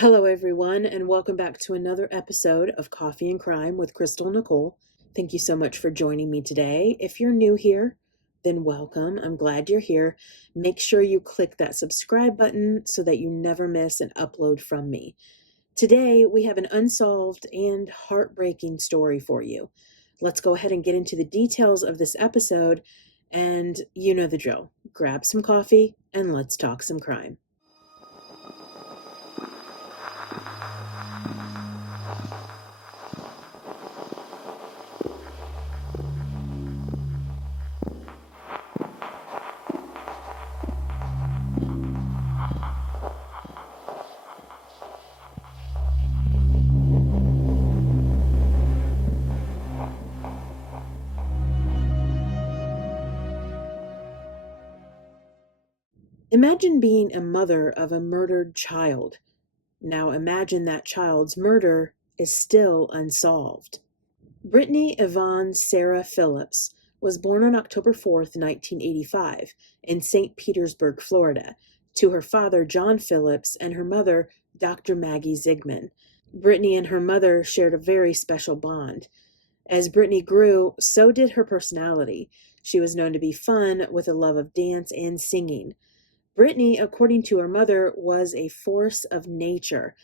Hello, everyone, and welcome back to another episode of Coffee and Crime with Crystal and Nichole. Thank you so much for joining me today. If you're new here, then welcome. I'm glad you're here. Make sure you click that subscribe button so that you never miss an upload from me. Today, we have an unsolved and heartbreaking story for you. Let's go ahead and get into the details of this episode, and you know the drill. Grab some coffee and let's talk some crime. Imagine being a mother of a murdered child. Now imagine that child's murder is still unsolved. Brittany Yvonne Sarah Phillips was born on October 4th, 1985, in St. Petersburg, Florida, to her father, John Phillips, and her mother, Dr. Maggie Zigman. Brittany and her mother shared a very special bond. As Brittany grew, so did her personality. She was known to be fun, with a love of dance and singing. Brittany, according to her mother, was a force of nature,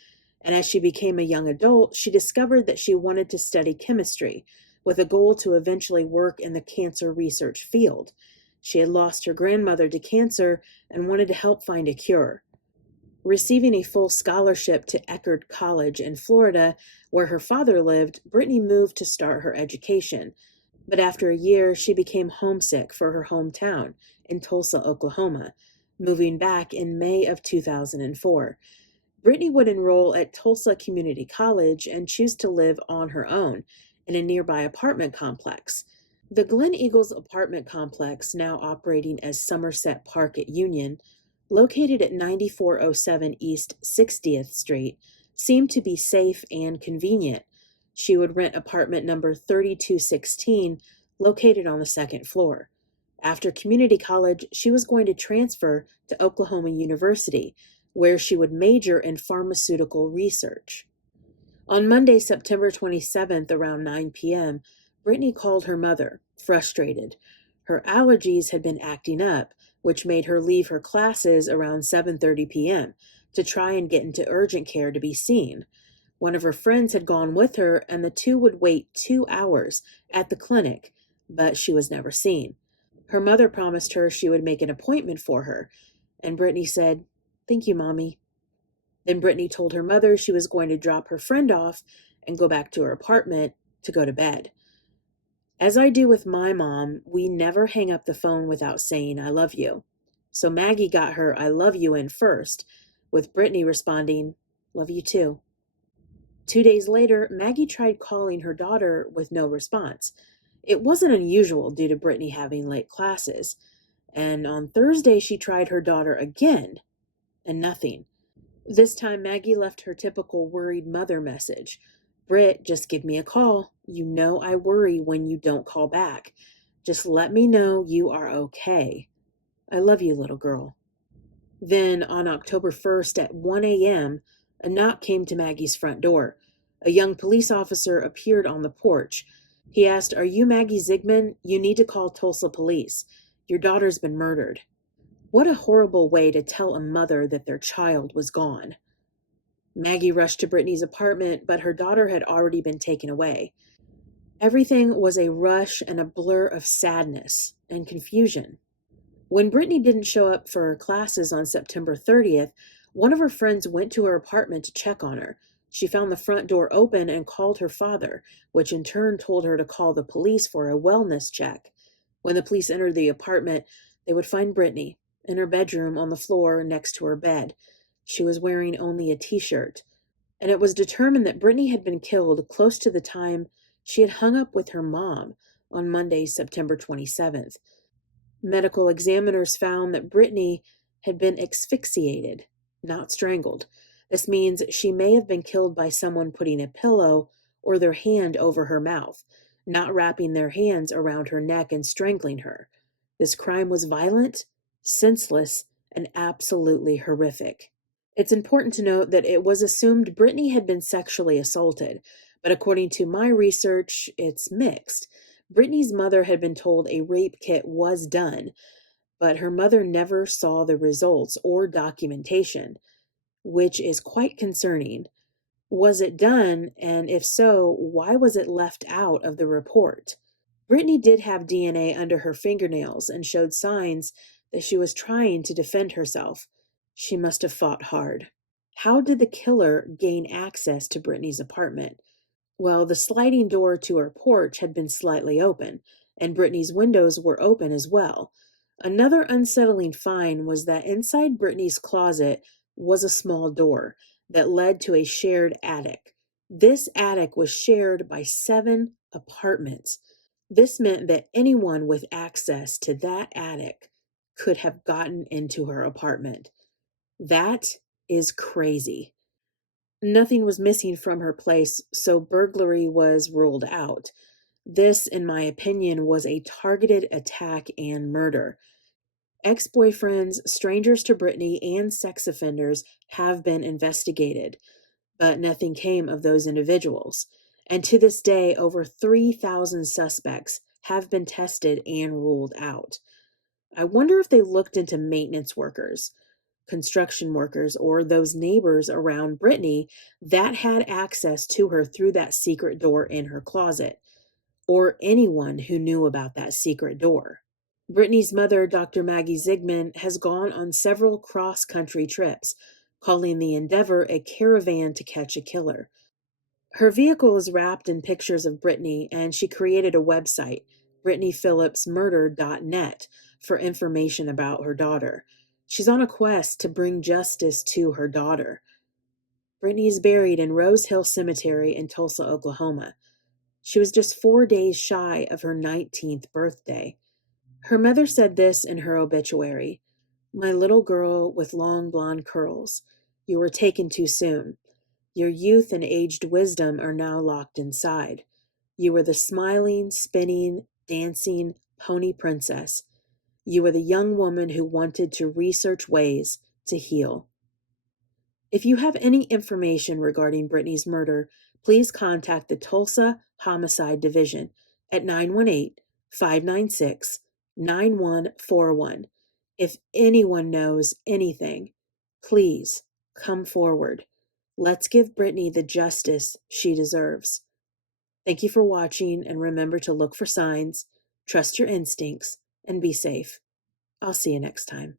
and as she became a young adult, she discovered that she wanted to study chemistry, with a goal to eventually work in the cancer research field. She had lost her grandmother to cancer and wanted to help find a cure. Receiving a full scholarship to Eckerd College in Florida, where her father lived, Brittany moved to start her education. But after a year, she became homesick for her hometown in Tulsa, Oklahoma, moving back in May of 2004. Brittany would enroll at Tulsa Community College and choose to live on her own in a nearby apartment complex. The Glen Eagles apartment complex, now operating as Somerset Park at Union, located at 9407 East 60th Street, seemed to be safe and convenient. She would rent apartment number 3216, located on the second floor. After community college, she was going to transfer to Oklahoma University, where she would major in pharmaceutical research. On Monday, September 27th, around 9 p.m., Brittany called her mother, frustrated. Her allergies had been acting up, which made her leave her classes around 7:30 p.m. to try and get into urgent care to be seen. One of her friends had gone with her, and the two would wait 2 hours at the clinic, but she was never seen. Her mother promised her she would make an appointment for her, and Brittany said, "Thank you, Mommy." Then Brittany told her mother she was going to drop her friend off and go back to her apartment to go to bed. As I do with my mom, we never hang up the phone without saying, "I love you." So Maggie got her "I love you" in first, with Brittany responding, "Love you too." 2 days later, Maggie tried calling her daughter with no response. It wasn't unusual due to Brittany having late classes. And on Thursday, she tried her daughter again, and nothing. This time, Maggie left her typical worried mother message. "Britt, just give me a call. You know I worry when you don't call back. Just let me know you are okay. I love you, little girl." Then, on October 1st at 1 a.m., a knock came to Maggie's front door. A young police officer appeared on the porch. He asked, "Are you Maggie Zigman? You need to call Tulsa police. Your daughter's been murdered." What a horrible way to tell a mother that their child was gone. Maggie rushed to Brittany's apartment, but her daughter had already been taken away. Everything was a rush and a blur of sadness and confusion. When Brittany didn't show up for her classes on September 30th, one of her friends went to her apartment to check on her. She found the front door open and called her father, which in turn told her to call the police for a wellness check. When the police entered the apartment, they would find Brittany in her bedroom on the floor next to her bed. She was wearing only a t-shirt, and it was determined that Brittany had been killed close to the time she had hung up with her mom on Monday, September 27th. Medical examiners found that Brittany had been asphyxiated, not strangled. This means she may have been killed by someone putting a pillow or their hand over her mouth, not wrapping their hands around her neck and strangling her. This crime was violent, senseless, and absolutely horrific. It's important to note that it was assumed Brittany had been sexually assaulted, but according to my research, it's mixed. Brittany's mother had been told a rape kit was done, but her mother never saw the results or documentation, which is quite concerning. Was it done? And if so, why was it left out of the report? Brittany did have DNA under her fingernails and showed signs that she was trying to defend herself. She must have fought hard. How did the killer gain access to Brittany's apartment? Well, the sliding door to her porch had been slightly open, and Brittany's windows were open as well. Another unsettling find was that inside Brittany's closet was a small door that led to a shared attic. This attic was shared by 7 apartments. This meant that anyone with access to that attic could have gotten into her apartment. That is crazy. Nothing was missing from her place, so burglary was ruled out. This, in my opinion, was a targeted attack and murder. Ex-boyfriends, strangers to Brittany, and sex offenders have been investigated, but nothing came of those individuals. And to this day, over 3,000 suspects have been tested and ruled out. I wonder if they looked into maintenance workers, construction workers, or those neighbors around Brittany that had access to her through that secret door in her closet, or anyone who knew about that secret door. Brittany's mother, Dr. Maggie Zigman, has gone on several cross-country trips, calling the endeavor a caravan to catch a killer. Her vehicle is wrapped in pictures of Brittany, and she created a website, BrittanyPhillipsMurder.net, for information about her daughter. She's on a quest to bring justice to her daughter. Brittany is buried in Rose Hill Cemetery in Tulsa, Oklahoma. She was just 4 days shy of her 19th birthday. Her mother said this in her obituary: "My little girl with long blonde curls, you were taken too soon. Your youth and aged wisdom are now locked inside. You were the smiling, spinning, dancing pony princess. You were the young woman who wanted to research ways to heal." If you have any information regarding Brittany's murder, please contact the Tulsa Homicide Division at 918-596-9141. If anyone knows anything, please come forward. Let's give Brittany the justice she deserves. Thank you for watching, and remember to look for signs, trust your instincts, and be safe. I'll see you next time.